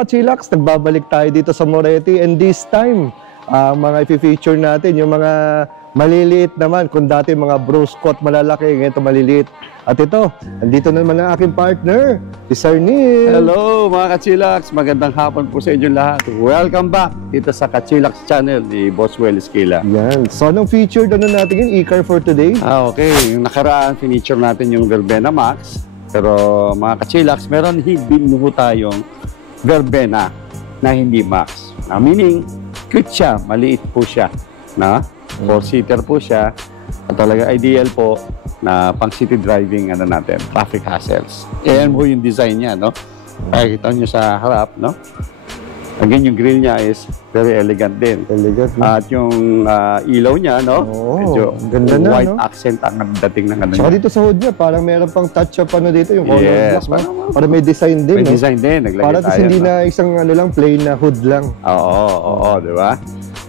ka-chillax, nagbabalik tayo dito sa Moretti and this time, mga i-feature natin yung mga maliliit naman. Kung dati mga bro squat malalaki, ngayon ito maliliit. At ito, andito naman ang aking partner, si Sir Neil. Hello mga ka-chillax, magandang hapon po sa inyo lahat. Welcome back dito sa ka-chillax channel ni Boss Well Esquila. Yan, so anong feature natin yung e-car for today? Okay, yung nakaraan, feature natin yung Verbena Max. Pero mga ka-chillax, meron din po tayong Verbena na hindi Max. Meaning, cute siya, maliit po siya. Na? 4-seater po siya. At talaga ideal po na pang city driving natin, traffic hassles. Ayan po yung design niya, no? Pakikita nyo sa harap, no? Again, yung grill niya is very elegant din. Elegant, no? At yung ilaw niya, no? Medyo ganda na, white no? accent ang dating ng ano Saka niya. dito sa hood niya, parang meron pang touch-up dito, yung color Yes, black, no? Para may design din, may no? design din, naglagay Para tayo. hindi no? na isang lang, plain na hood lang. Oo, di ba?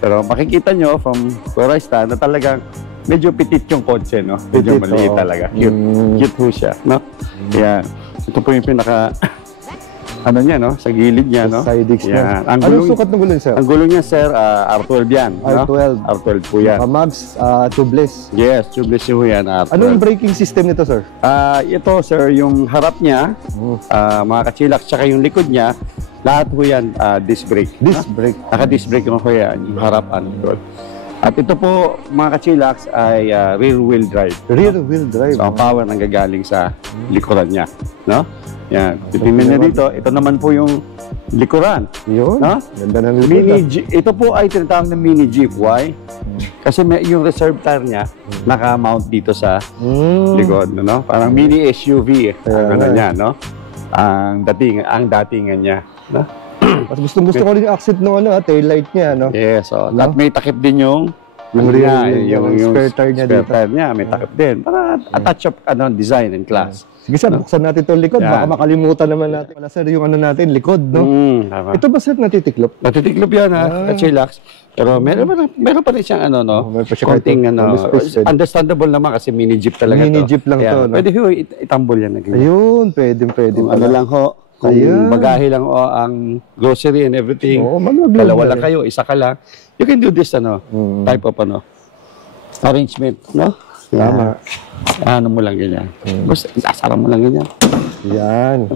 Pero makikita nyo from where I stand na talagang medyo petit yung kotse, no? Medyo Petit, maliit talaga. Cute. Cute po siya, no? Yan. Ito po yung pinaka, ano niya, no? Sa gilid niya, no? Side X Yan. na. Anong sukat ng gulong, sir? Ang gulong niya, sir, R12 yan. no? R12. R12 po yan. Mags, tubeless. Yes, tubeless po yan, R12. Ano yung braking system nito, sir? Ito, sir, yung harap niya, mga ka-chillax, tsaka yung likod niya, lahat po yan, disc brake. Disc brake. Naka-disc brake yung kuya, yung harap and likod. At ito po, mga ka-chillax, ay rear-wheel drive. Rear-wheel drive. So, ang power nang gagaling sa likuran niya. No? Yan. Titingnan niya dito, ito naman po yung likuran. Yun. No? Ganda ng likod. Mini Jeep. Ito po ay tinatawag na mini Jeep. Why? Kasi yung reserve tire niya, naka-mount dito sa likod. No? Parang mini SUV. Ang ano niya, no? Ang datingan niya. No? At gustong-gusto ko rin yung accent ng taillight niya, no? Yes, so at may takip din yung spare tire niya dito. Spare tire niya, may takip din. Para attach up design and class. Sige, sir, buksan natin itong likod. Baka makalimutan naman natin. Wala, sir, yung natin, likod, no? Tama. Ito ba, sir, natitiklop? Natitiklop yan, ka-chillax. Pero meron pa rin siyang meron pa siya konting twisted. Understandable naman kasi mini jeep talaga Mini to. jeep lang to, no? Pwede ho, itambol yan. Ayun, pwede. Ano lang ho, kung bagahe lang ang grocery and everything, dalawa lang kayo, isa ka lang, you can do this, type of, arrangement, no? Tama. Ano mo lang ganyan. Basta, isasara mo lang ganyan. Yan.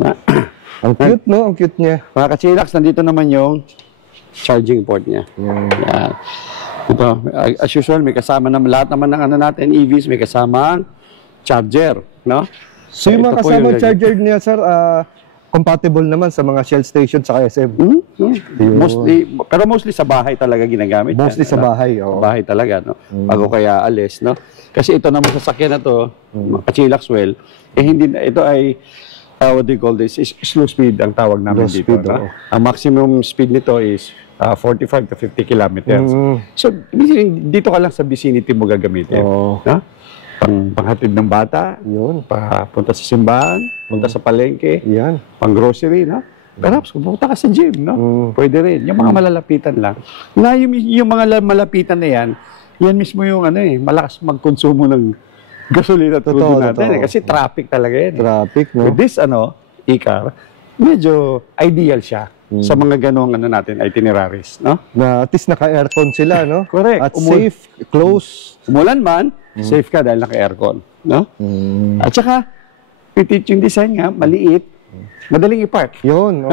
Ang cute, no? Ang cute niya. Mga ka-chillax, nandito naman yung charging port niya. Yan. Ito, as usual, may kasama naman, lahat naman ng natin, EVs, may kasama charger, no? So, yung mga kasama charger niya, sir, compatible naman sa mga Shell station sa SM. Mostly sa bahay talaga ginagamit. Mostly sa bahay, Sa bahay talaga, no? Bago kaya alis, no? Kasi ito naman sa sakyan na to, ka-chillax well, hindi na, ito ay, what do you call this, is slow speed ang tawag namin dito. No? Ang maximum speed nito is 45 to 50 kilometers. So, dito ka lang sa vicinity mo gagamitin. No? Panghatid ng bata, papunta sa simbahan, punta sa palengke, pang grocery, no? Perhaps pupunta ka sa gym, no? Pwede rin. Yung mga malalapitan lang. Na yung mga malapitan na yan mismo yung malakas magkonsumo ng gasolina tulad natin. Kasi traffic talaga yan. Traffic, no? With this, e-car, medyo ideal siya sa mga ganong natin, itineraries, no? Na at least naka-aircon sila, no? Correct. At safe, close. Umulan man, safe ka dahil naka-aircon, no? At saka, petit yung design nga, maliit, madaling i-park. Yun,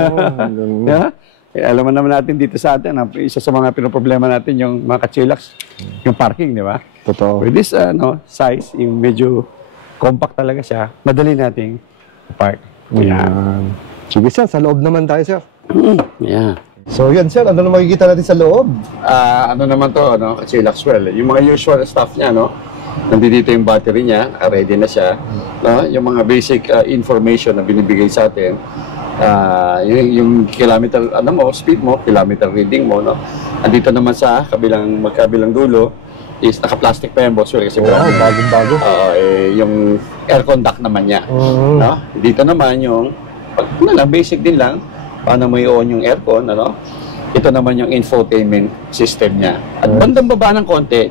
Alam naman natin dito sa atin, isa sa mga pinoproblema natin yung mga ka-chillax, yung parking, di ba? Totoo. With this size, yung medyo compact talaga siya, madali nating park. Yan. Sige, sir, sa loob naman tayo, sir. Yeah. So, yan, sir, ano na makikita natin sa loob? Ano naman to, ka-chillax well, yung mga usual stuff niya, no? Nandito yung battery niya, ready na siya. No? Yung mga basic information na binibigay sa atin, yung kilometer, speed mo, kilometer reading mo, no? Andito naman sa magkabilang dulo, is naka-plastic pa yan, boss. Kasi bagong-bago. Yung aircon duct naman niya. No? Dito naman yung, basic din lang, paano mo i-on yung aircon, Ito naman yung infotainment system niya. At bandang baba ng konti,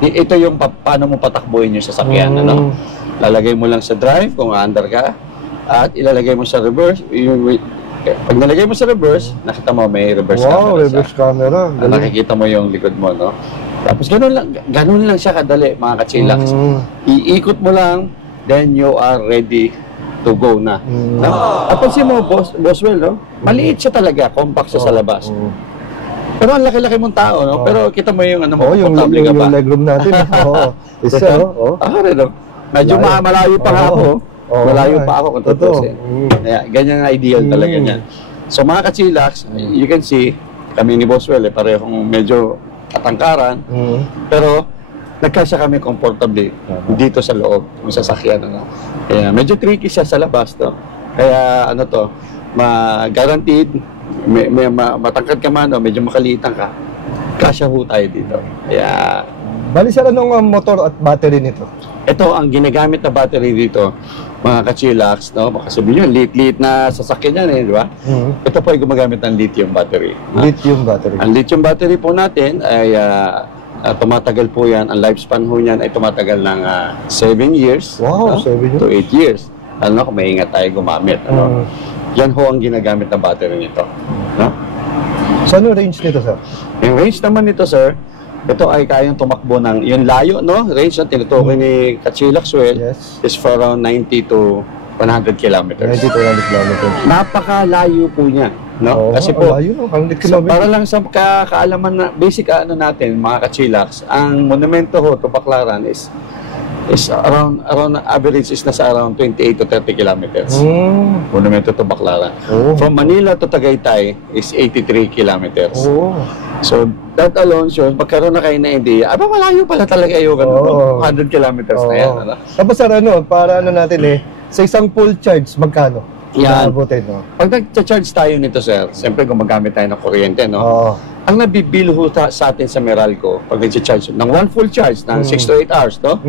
ito yung paano mo patakbuhin yung sasakyan, Lalagay mo lang sa drive kung aandar ka, at ilalagay mo sa reverse, Pag nalagay mo sa reverse, nakita mo may reverse camera siya. Reverse camera. Nakikita mo yung likod mo, no? Tapos ganun lang siya kadali, mga kachilax. Iikot mo lang, then you are ready to go na. No? Napansin mo, Boswell, no? Maliit siya talaga, compact siya sa labas. Pero ang laki-laki mong tao, no? Pero kita mo yung ano mo, yung legroom natin. Isa, no? Medyo malayo pa nga ako. Malayo pa ako kung tutusin. Kaya, ganyan ang ideal talaga niyan. So mga kachilax, you can see, kami ni Boswell, parehong medyo katangkaran, pero nagkasya kami comfortably dito sa loob, ng sasakyan. Ano? Kaya medyo tricky siya sa labas, no? Kaya ano to, guaranteed, may matangkad ka man o medyo makaliitan ka, kasya ho tayo dito. Kaya bali sir, anong motor at battery nito? ito ang ginagamit na battery dito, mga kachilax, no? Baka sabihin nyo, liit-liit na sasakyan yan, di ba? Ito po ay gumagamit ng lithium battery. Lithium battery. Ang lithium battery po natin ay tumatagal po yan, ang lifespan po niyan ay tumatagal ng 7 years. Wow, 7 years. To 8 years. Ano, kung maingat tayo gumamit. Ano? Yan ho ang ginagamit na battery nito. No? So, ano range nito, sir? Yung range naman nito, sir, ito ay kayang tumakbo ng, yung layo, no? Range na tinutukoy ni Kachilaxwell is for around 90 to 100 kilometers. 90 to 100 kilometers. Napakalayo po niya, no? Kasi po, layo, 100 kilometers. para lang sa kaalaman na, basic ano natin, mga Kachilax, ang monumento ho to Baclaran is around average is nasa around 28 to 30 kilometers. Monumento to Baclaran. From Manila to Tagaytay is 83 kilometers. So, that alone shows, magkaroon na kayo na idea, malayo pala talaga yung 100 kilometers na yan. Ano? Tapos sir, para natin sa isang full charge, magkano? Yan. No? Pag nag-charge tayo nito, sir, siyempre gumagamit tayo ng kuryente, no? Ang nabibil ho sa atin sa Meralco, pag nag-charge ng one full charge ng 6 to 8 hours, no?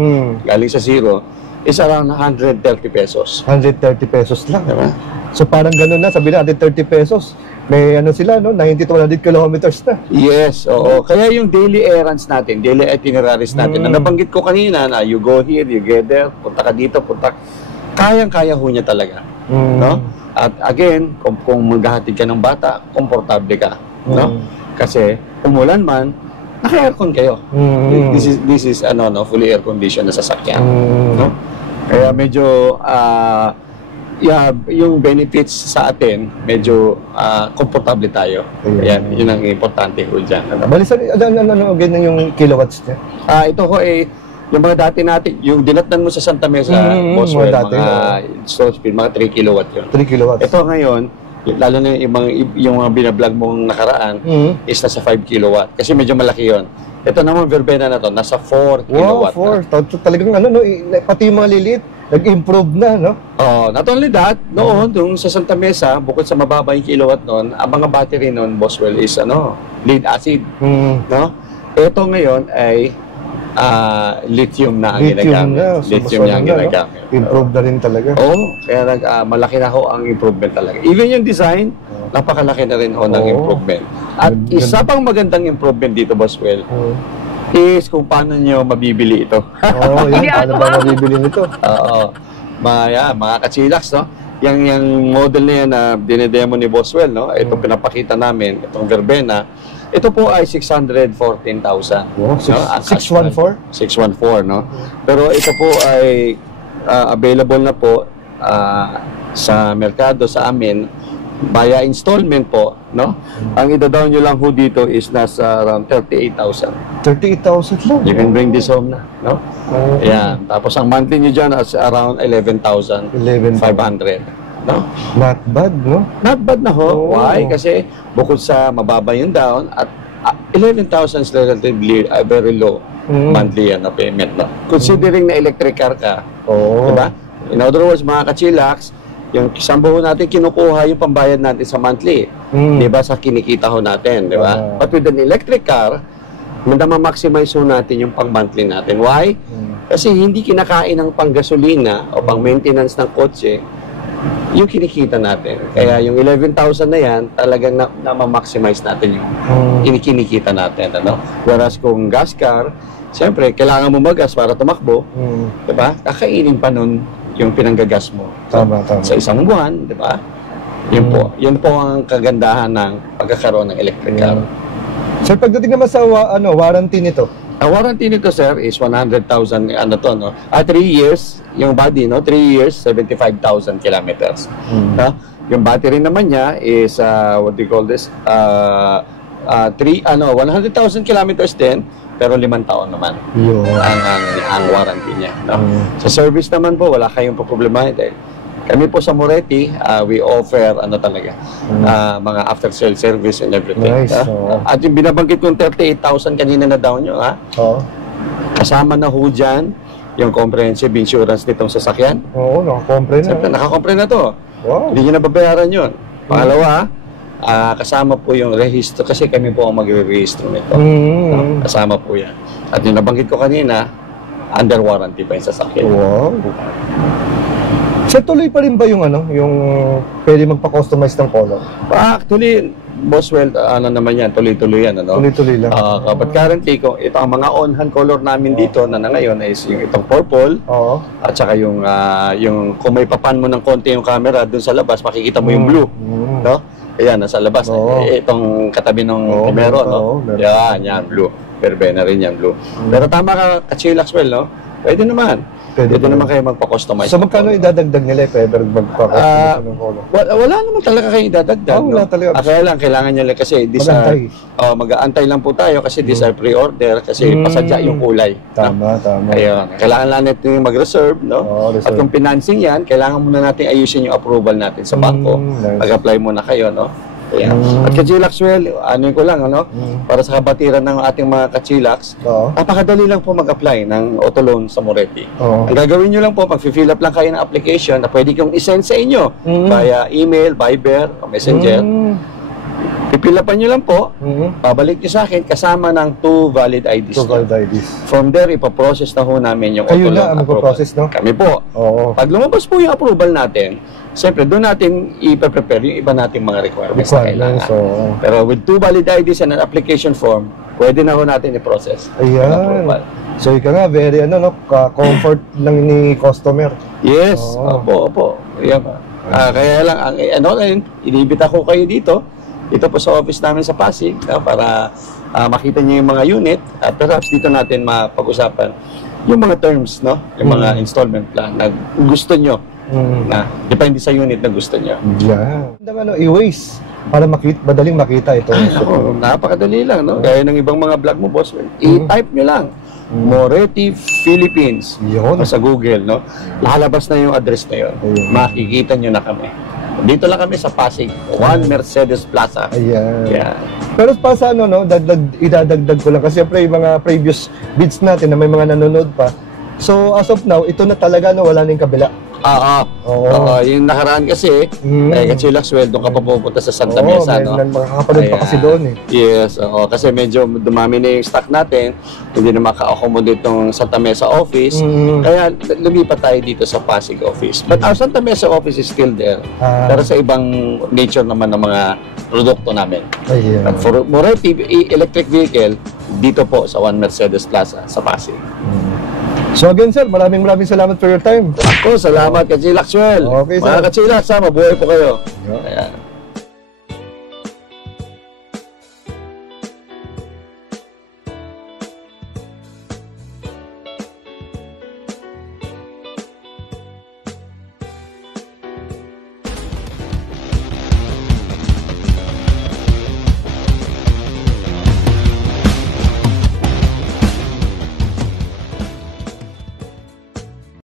Galing sa zero, is around 130 pesos. 130 pesos lang. Diba? So parang ganun na, sabi na 130 pesos. May sila, no? 90 to 100 kilometers na. Yes, oo. Kaya yung daily errands natin, daily itineraries natin, na nabanggit ko kanina, na you go here, you get there, punta ka dito, kayang-kaya ho niya talaga. No? At again, kung maghahatid ka ng bata, komportable ka. No? Kasi, umulan man, naka-aircon kayo. This is fully air-conditioned na sasakyan. No? Kaya medyo, yung benefits sa atin, medyo komportable tayo. Kaya yun ang importante ko dyan. Balisan, ganyan yung kilowatts niya? Ito ko yung mga dati natin, yung dinatnan mo sa Santa Mesa, Boswell, mga stall speed, mga 3 kilowatt yun. 3 kilowatts. Ito ngayon, lalo na yung mga binablog mong nakaraan, is nasa 5 kilowatt. Kasi medyo malaki yon. Ito naman, verbena na to, nasa 4 kilowatt. Wow, 4. Talagang pati yung mga lilit, nag-improve na, no? Not only that, noon, yung sa Santa Mesa, bukod sa mababa yung kilowatt noon, ang mga battery noon, Boswell, is lead acid. No? Ito ngayon ay lithium na ang ginagamit. Lithium na ang ginagamit. Improve na rin talaga. Kaya malaki na ho ang improvement talaga. Even yung design, napakalaki na rin ho ng improvement. At isa pang magandang improvement dito, Boswell, is kung paano nyo mabibili ito. Paano ba mabibili nito? Mga Kachilax, no? Yung model na yan na dinedemo ni Boswell, no? Ito pinapakita namin, itong verbena. Ito po ay 614,000. Wow, 614? 614, no? Pero ito po ay available na po sa merkado sa amin via installment po, no? Ang ida-down nyo lang ho dito is nasa around 38,000. 38,000 lang? You can bring this home na, no? Yan. Tapos ang monthly nyo dyan is around 11,500. No? Not bad, no? Not bad na ho. Why? Kasi bukod sa mababa yung down at 11,000 is relatively very low monthly na payment. No? Considering na electric car ka, diba? In other words, mga Kachilax, yung sambo natin kinukuha yung pambayad natin sa monthly. Diba? Sa kinikita ho natin, diba? But with an electric car, ma-maximize ho natin yung pang-monthly natin. Why? Kasi hindi kinakain ng pang-gasolina o pang-maintenance ng kotse yung kinikita natin. Kaya yung 11,000 na yan, talagang na-maximize natin yung kinikita natin. Ano? Whereas kung gas car, siyempre, kailangan mo mag-gas para tumakbo. Diba? Kakainin pa nun yung pinanggagas mo. Tama. Sa isang buwan, diba? Yun po ang kagandahan ng pagkakaroon ng electric car. Sir, pagdating naman sa warranty nito, Ang warranty nito, sir, is 100,000, 3 years, yung body, no? 3 years, 75,000 kilometers. No? Yung battery naman niya is, what do you call this? 100,000 kilometers din, pero 5 taon naman yun. ang warranty niya. No? Sa service naman po, wala kayong problema. Kami po sa Moretti, we offer mga after-sale service and everything. Nice. At yung binabanggit kong 38,000 kanina na down nyo, kasama na ho dyan yung comprehensive insurance nitong sasakyan. Oo, nakakompre na. Siyempre, nakakompre na to. Wow. Hindi nyo nababayaran yun. Pangalawa, kasama po yung rehistro kasi kami po ang magre-rehistro nito. Kasama po yan. At yung nabanggit ko kanina, under warranty pa yung sasakyan. Wow. So, tuloy pa rin ba yung yung pwede magpa-customize ng color? Actually, Boswell, naman yan, tuloy-tuloy yan, Tuloy-tuloy lang. But currently, ito ang mga on-hand color namin dito na ngayon is yung itong purple, at saka yung kung may papan mo ng konti yung camera dun sa labas, makikita mo yung blue, no? Ayan, nasa labas. Itong katabi ng meron, no? Yan, blue. Verbena rin yan, blue. Pero tama ka, Kachilaxwell, no? Pwede naman. Pwede naman kayo magpa-customize. So, magkano idadagdag nila if ever magpa-customize ng color? Wala naman talaga kayo idadagdag. Wala talaga. Kaya lang, kailangan nyo lang kasi mag-aantay lang po tayo kasi these are pre-order kasi pasadya yung kulay. Tama. Ayun. Kailangan lang natin mag-reserve, no? At kung financing yan, kailangan muna natin ayusin yung approval natin sa bangko. Mag-apply muna kayo, no? Ayan. At Kachilaxwell, ko lang, para sa kabatiran ng ating mga Kachilax, napakadali lang po mag-apply ng auto loan sa Moretti. Ang gagawin nyo lang po, mag-fill up lang kayo ng application na pwede kong isend sa inyo via email, Viber, o Messenger. Pipilapan nyo lang po, pabalik nyo sa akin kasama ng 2 valid IDs. From there, ipaprocess na ho namin yung auto loan approval. Kayo na ang mag-process, no? Kami po. Pag lumabas po yung approval natin, siyempre, doon natin i-prepare yung iba nating mga requirements na kailangan. Pero with 2 valid IDs and an application form, pwede na ho natin i-process. Ayan. So, ika nga, very comfort ng ni customer. Yes. Opo. Ayan. Kaya lang, inibita ko kayo dito po sa office namin sa Pasig para makita niyo yung mga unit at perhaps dito natin mapag-usapan yung mga terms, no? Yung mga installment plan na gusto nyo. Na depende sa unit na gusto niya. I-waste para madaling makita ito. Napakadali lang, no? Gaya ng ibang mga vlog mo, boss. I-type nyo lang. Moretti Philippines. Sa Google, no? Lalabas na yung address na yun. Makikita nyo na kami. Dito lang kami sa Pasig, 1 Mercedes Plaza. Ayan. Pero pa sa idadagdag ko lang kasi siyempre yung mga previous bids natin na may mga nanonood pa. So as of now, ito na talaga wala na yung kabila. Yung nakaraan kasi, Kachilaxwell, doon ka pa pupunta sa Santa Mesa, no? Makakapanood pa kasi doon eh. Yes, kasi medyo dumami na yung stock natin, hindi na maka-accommodate yung Santa Mesa office, kaya lumipat tayo dito sa Pasig office. But our Santa Mesa office is still there, pero sa ibang nature naman ng mga produkto namin. At for Moretti electric vehicle, dito po sa 1 Mercedes Plaza sa Pasig. So again, sir, maraming salamat for your time. Ako, salamat, Kachilaxwell. Okay, sir. Mga Kachilax, mabuhay po kayo. Ayan.